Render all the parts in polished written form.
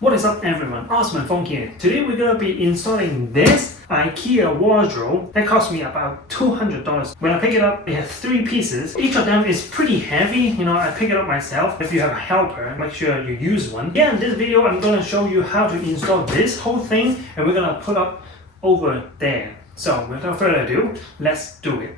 What is up everyone, Osman Fong here. Today we're gonna be installing this IKEA wardrobe that cost me about $200. When I pick it up, it has 3 pieces. Each of them is pretty heavy, I pick it up myself. If you have a helper, make sure you use one. Yeah, in this video I'm gonna show you how to install this whole thing and we're gonna put up over there. So without further ado, let's do it.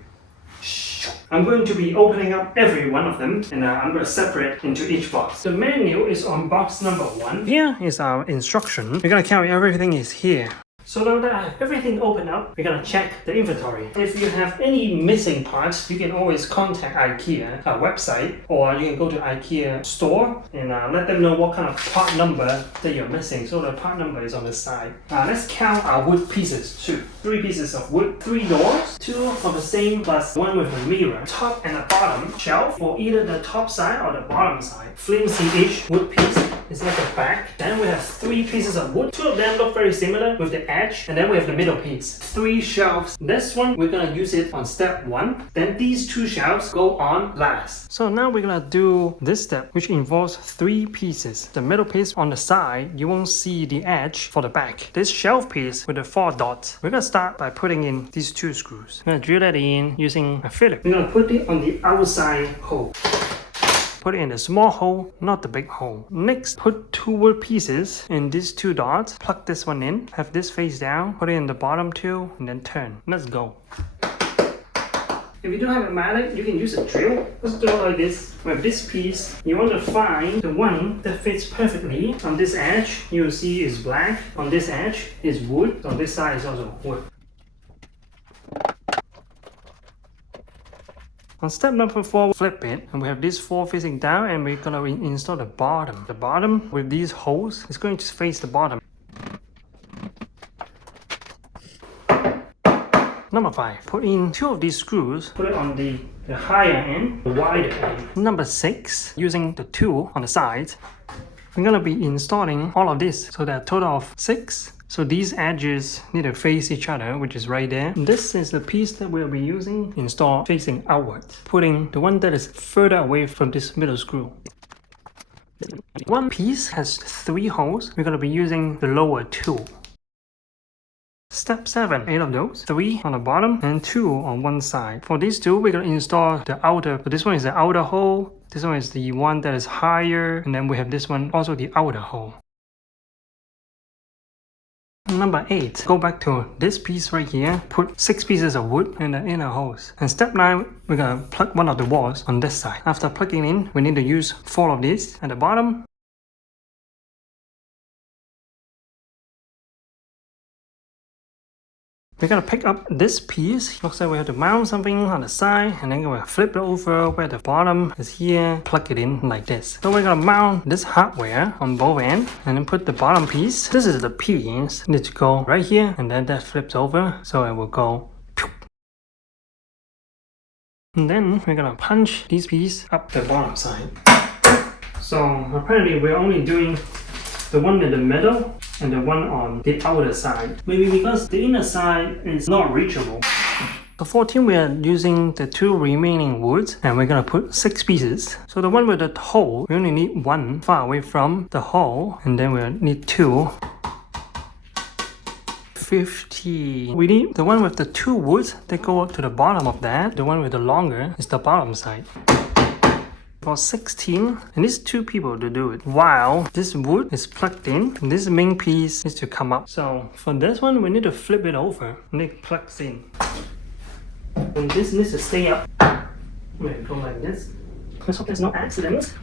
I'm going to be opening up every one of them and I'm going to separate into each box. The menu is on box number 1. Here is our instruction. We're going to carry everything is here. So now that I have everything open up, we're going to check the inventory. If you have any missing parts, you can always contact IKEA website, or you can go to IKEA store and let them know what kind of part number that you're missing. So the part number is on the side. Let's count our wood pieces. 3 pieces of wood, 3 doors, 2 of the same plus 1 with a mirror, top and a bottom shelf for either the top side or the bottom side. Flimsy-ish wood piece. It's like a back. Then we have 3 pieces of wood. 2 of them look very similar with the edge. And then we have the middle piece. 3 shelves. This one, we're gonna use it on step 1. Then these 2 shelves go on last. So now we're gonna do this step, which involves 3 pieces. The middle piece on the side, you won't see the edge for the back. This shelf piece with the 4 dots, we're gonna start by putting in these 2 screws. I'm gonna drill that in using a Phillips. We're gonna put it on the outside hole. Put it in the small hole, not the big hole. Next, put 2 wood pieces in these 2 dots. Plug this one in, have this face down, put it in the bottom 2, and then turn. Let's go. If you don't have a mallet, you can use a drill. Let's do it like this. With this piece, you want to find the one that fits perfectly. On this edge, you'll see is black. On this edge is wood. On this side is also wood. On step number 4, flip it, and we have these 4 facing down, and we're gonna install the bottom. The bottom with these holes is going to face the bottom. Number 5, put in 2 of these screws, put it on the higher end, the wider end. Number 6, using the 2 on the sides, we're gonna be installing all of this, so there are a total of 6. So these edges need to face each other, which is right there. This is the piece that we'll be using, installed facing outwards, putting the one that is further away from this middle screw. One piece has 3 holes. We're going to be using the lower 2. Step 7, 8 of those, 3 on the bottom and 2 on one side. For these 2, we're going to install the outer, so this one is the outer hole, this one is the one that is higher, and then we have this one, also the outer hole. Number 8, go back to this piece right here, put 6 pieces of wood in the inner holes. And step 9, we're gonna plug one of the walls on this side. After plugging in, we need to use 4 of these at the bottom. We're gonna pick up this piece. Looks like we have to mount something on the side, and then we'll flip it over where the bottom is here, plug it in like this. So we're gonna mount this hardware on both ends, and then put the bottom piece. This is the piece. Need to go right here, and then that flips over, so it will go. And then we're gonna punch this piece up the bottom side. So apparently we're only doing the one in the middle and the one on the outer side. Maybe because the inner side is not reachable. For 14, we are using the 2 remaining woods, and we're gonna put 6 pieces. So the one with the hole, we only need 1 far away from the hole, and then we'll need 2. 50. We need the one with the 2 woods that go up to the bottom of that. The one with the longer is the bottom side. For 16, and these 2 people to do it. While this wood is plugged in, this main piece needs to come up. So for this one, we need to flip it over and it plugs in. And this needs to stay up. I'm gonna go like this. Let's hope there's no accidents.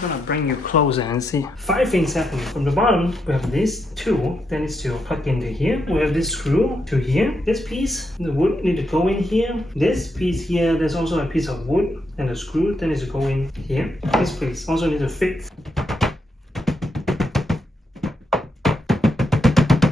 I'm gonna bring you closer and see 5 things happening. From the bottom, we have this 2 that needs to plug into here. We have this screw to here. This piece, the wood need to go in here. This piece here, there's also a piece of wood and a screw that needs to go in here. This piece also needs to fit.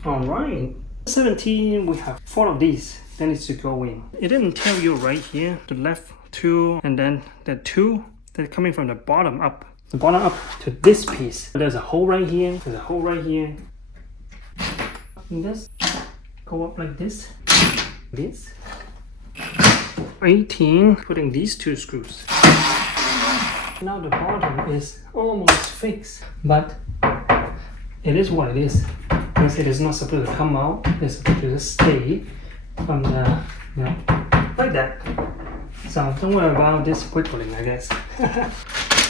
Alright. 17, we have 4 of these that needs to go in. It didn't tell you right here, the left 2 and then the 2 that's coming from the bottom up. the bottom up to this piece. There's a hole right here, there's a hole right here. And this, go up like this, 18, putting these 2 screws. Now the bottom is almost fixed, but it is what it is. Because it is not supposed to come out, it's supposed to just stay from the, like that. So don't worry about this wiggling, I guess.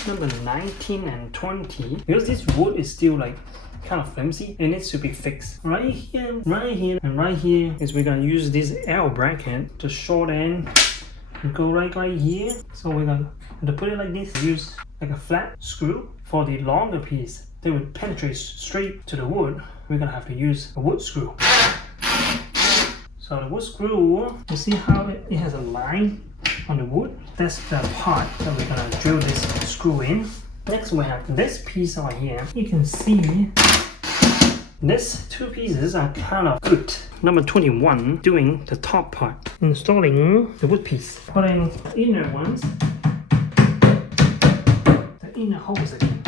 Number 19 and 20, because this wood is still like kind of flimsy, it needs to be fixed. Right here, and right here is we're gonna use this L bracket to short end and go right here. So we're gonna to put it like this, use like a flat screw. For the longer piece that would penetrate straight to the wood, we're gonna have to use a wood screw. So the wood screw, you see how it has a line on the wood? That's the part that we're gonna drill this screw in. Next we have this piece over here. You can see these 2 pieces are kind of good. Number 21, doing the top part. Installing the wood piece. Putting the inner ones, the inner holes again.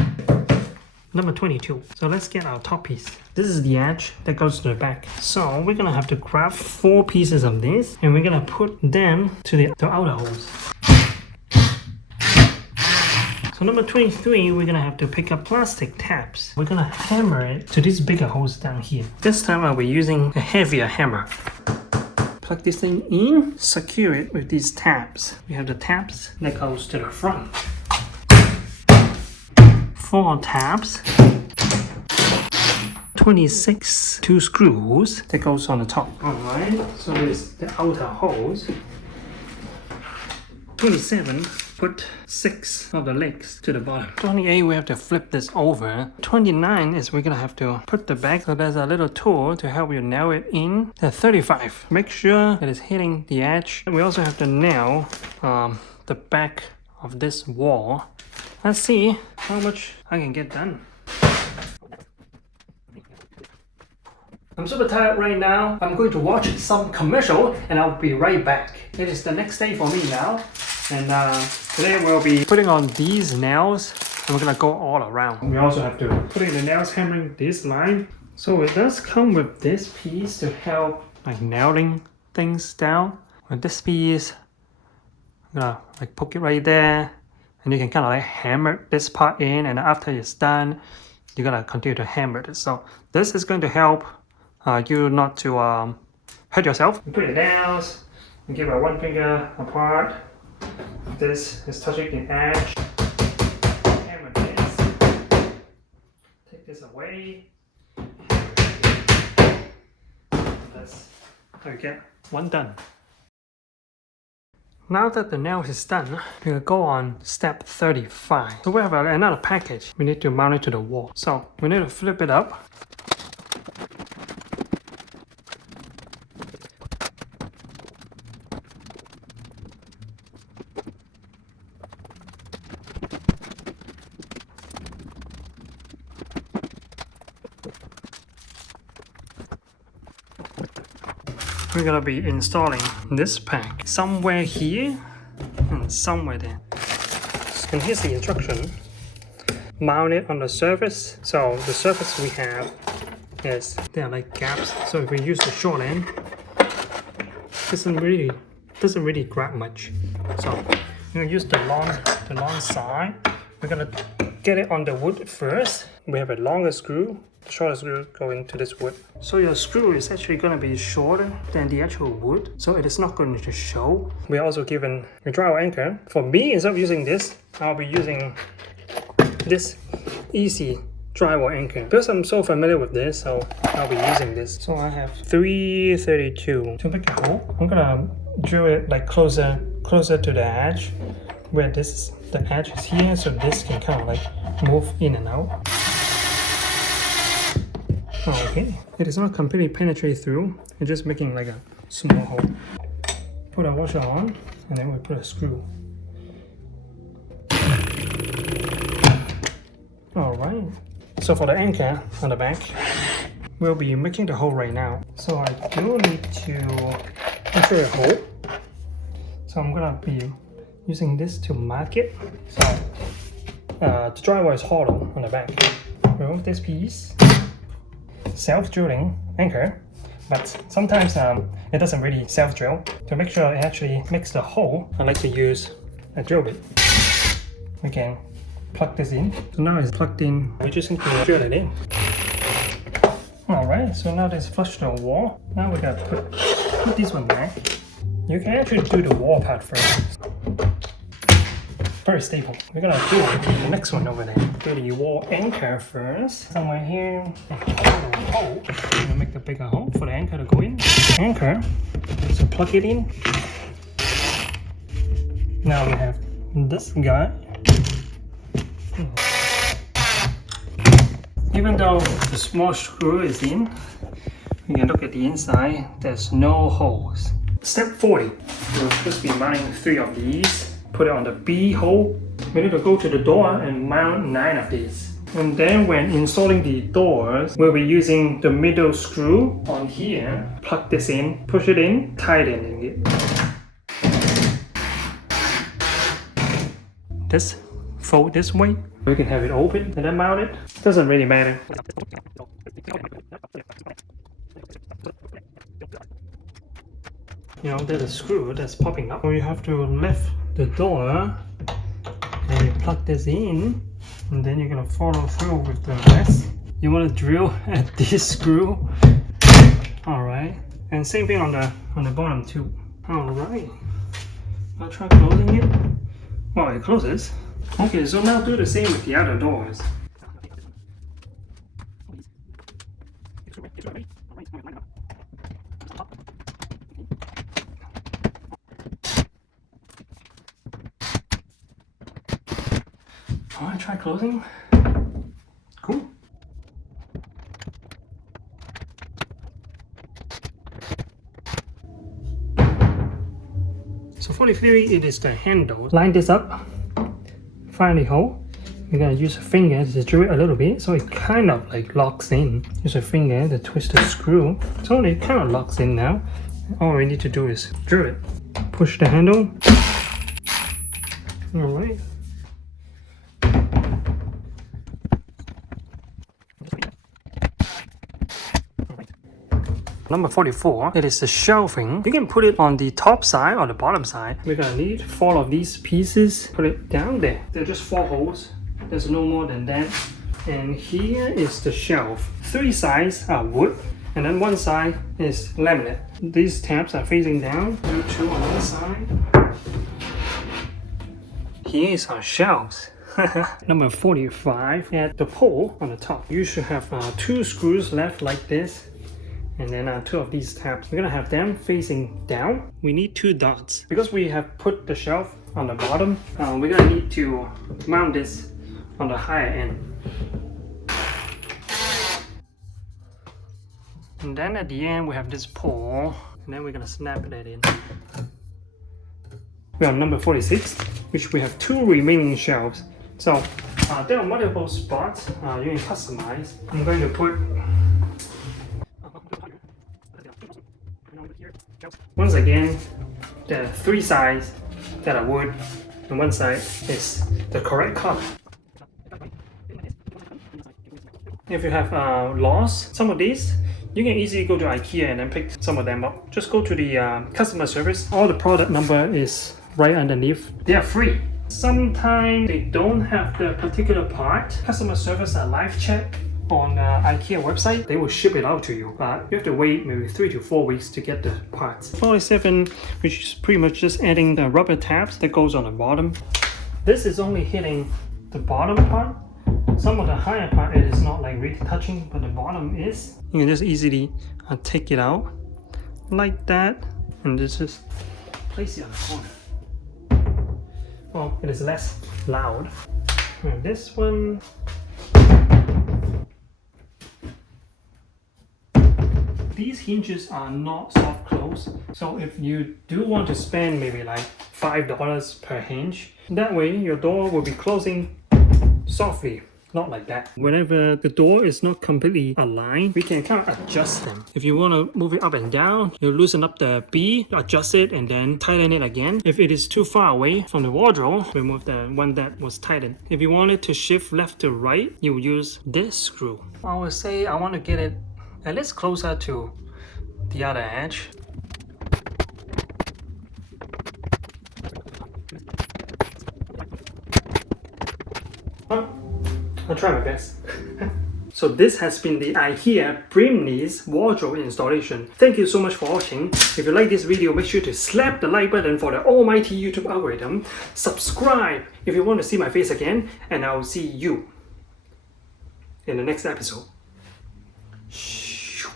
Number 22. So let's get our top piece. This is the edge that goes to the back. So we're gonna have to grab 4 pieces of this and we're gonna put them to the outer holes. So number 23, we're gonna have to pick up plastic tabs. We're gonna hammer it to these bigger holes down here. This time I'll be using a heavier hammer. Plug this thing in, secure it with these tabs. We have the tabs that goes to the front. 4 tabs. 26 2 screws that goes on the top. Alright, so there's the outer holes. 27, put 6 of the legs to the bottom. 28, we have to flip this over. 29 is we're gonna have to put the back, so there's a little tool to help you nail it in. 35, make sure that it's hitting the edge. And we also have to nail the back of this wall. Let's see how much I can get done. I'm super tired right now. I'm going to watch some commercial and I'll be right back. It is the next day for me now. And today we'll be putting on these nails and we're gonna go all around. We also have to put in the nails, hammering this line. So it does come with this piece to help like nailing things down. With this piece, I'm gonna like poke it right there. And you can kind of like hammer this part in, and after it's done, you're gonna continue to hammer it. So this is going to help you not to hurt yourself. You put your nails and give it 1 finger apart. This is touching the edge. Hammer this. Take this away. That's how you get 1 done. Now that the nail is done, we will go on step 35. So we have another package. We need to mount it to the wall. So we need to flip it up. We're gonna be installing this pack somewhere here and somewhere there. And here's the instruction. Mount it on the surface. So the surface we have is there are like gaps. So if we use the short end, doesn't really grab much. So we're gonna use the long side. We're gonna get it on the wood first. We have a longer screw. The shorter screw go into this wood. So your screw is actually going to be shorter than the actual wood, so it is not going to show. We're also given a drywall anchor. For me, instead of using this, I'll be using this easy drywall anchor. Because I'm so familiar with this, so I'll be using this. So I have 332 to make a hole. I'm gonna drill it like closer to the edge, where the edge is here, so this can kind of like move in and out. Okay, it is not completely penetrate through. It's just making like a small hole. Put a washer on, and then we put a screw. Alright, so for the anchor on the back, we'll be making the hole right now. So I do need to enter a hole. So I'm gonna be using this to mark it. So the drywall is hollow on the back. Remove this piece. Self-drilling anchor, but sometimes it doesn't really self-drill. To make sure it actually makes the hole, I like to use a drill bit. We can plug this in. So now it's plugged in. We just need to drill it in. Alright, so now it's flush to the wall. Now we're gonna put this one back. You can actually do the wall part first. Very stable. We're gonna do the next one over there. Do the wall anchor first. Somewhere here. Hole. We're gonna make the bigger hole for the anchor to go in. Anchor. So plug it in. Now we have this guy. Even though the small screw is in, you can look at the inside, there's no holes. Step 40, we'll just be mounting 3 of these, put it on the B hole. We need to go to the door and mount 9 of these. And then when installing the doors, we'll be using the middle screw on here. Plug this in, push it in, tighten it. This fold this way. We can have it open and then mount it. Doesn't really matter. You know, there's a screw that's popping up. So you have to lift the door and you plug this in, and then you're gonna follow through with the rest. You want to drill at this screw. Alright. And same thing on the bottom too. Alright. I'll try closing it. Well, it closes. Okay, so now do the same with the other doors. Alright, try closing. Cool. So for the theory, it is the handle. Line this up. Find the hole. You're gonna use a finger to drill it a little bit so it kind of like locks in. Use a finger to twist the screw. So it kind of locks in now. All we need to do is drill it. Push the handle. Alright. Number 44, it is the shelving. You can put it on the top side or the bottom side. We're gonna need 4 of these pieces. Put it down there. They're just 4 holes. There's no more than that. And here is the shelf. 3 sides are wood, and then 1 side is laminate. These tabs are facing down. Do 2 on one side. Here is our shelves. Number 45, at the pole on the top. You should have 2 screws left like this. And then 2 of these tabs. We're gonna have them facing down. We need 2 dots. Because we have put the shelf on the bottom, we're gonna need to mount this on the higher end. And then at the end we have this pole, and then we're gonna snap that in. We're on number 46, which we have 2 remaining shelves. So there are multiple spots you can customize. I'm going to put once again, there are 3 sides that are wood, and 1 side is the correct color. If you have lost some of these, you can easily go to IKEA and then pick some of them up. Just go to the customer service. All the product number is right underneath. They are free. Sometimes they don't have the particular part. Customer service are live chat on IKEA website. They will ship it out to you, but you have to wait maybe 3 to 4 weeks to get the parts. 47, which is pretty much just adding the rubber tabs that goes on the bottom. This is only hitting the bottom part. Some of the higher part it is not like really touching, but the bottom is. You can just easily take it out like that, and just place it on the corner. Well, it is less loud. And this one. These hinges are not soft close, so if you do want to spend maybe like $5 per hinge, that way your door will be closing softly, not like that. Whenever the door is not completely aligned, we can kind of adjust them. If you want to move it up and down, you loosen up the B, adjust it, and then tighten it again. If it is too far away from the wardrobe, remove the one that was tightened. If you want it to shift left to right, you use this screw. I would say I want to get it at least closer to the other edge. I'll try my best. So this has been the IKEA BRIMNES Wardrobe installation. Thank you so much for watching. If you like this video, make sure to slap the like button for the almighty YouTube algorithm. Subscribe if you want to see my face again, and I'll see you in the next episode. Shh.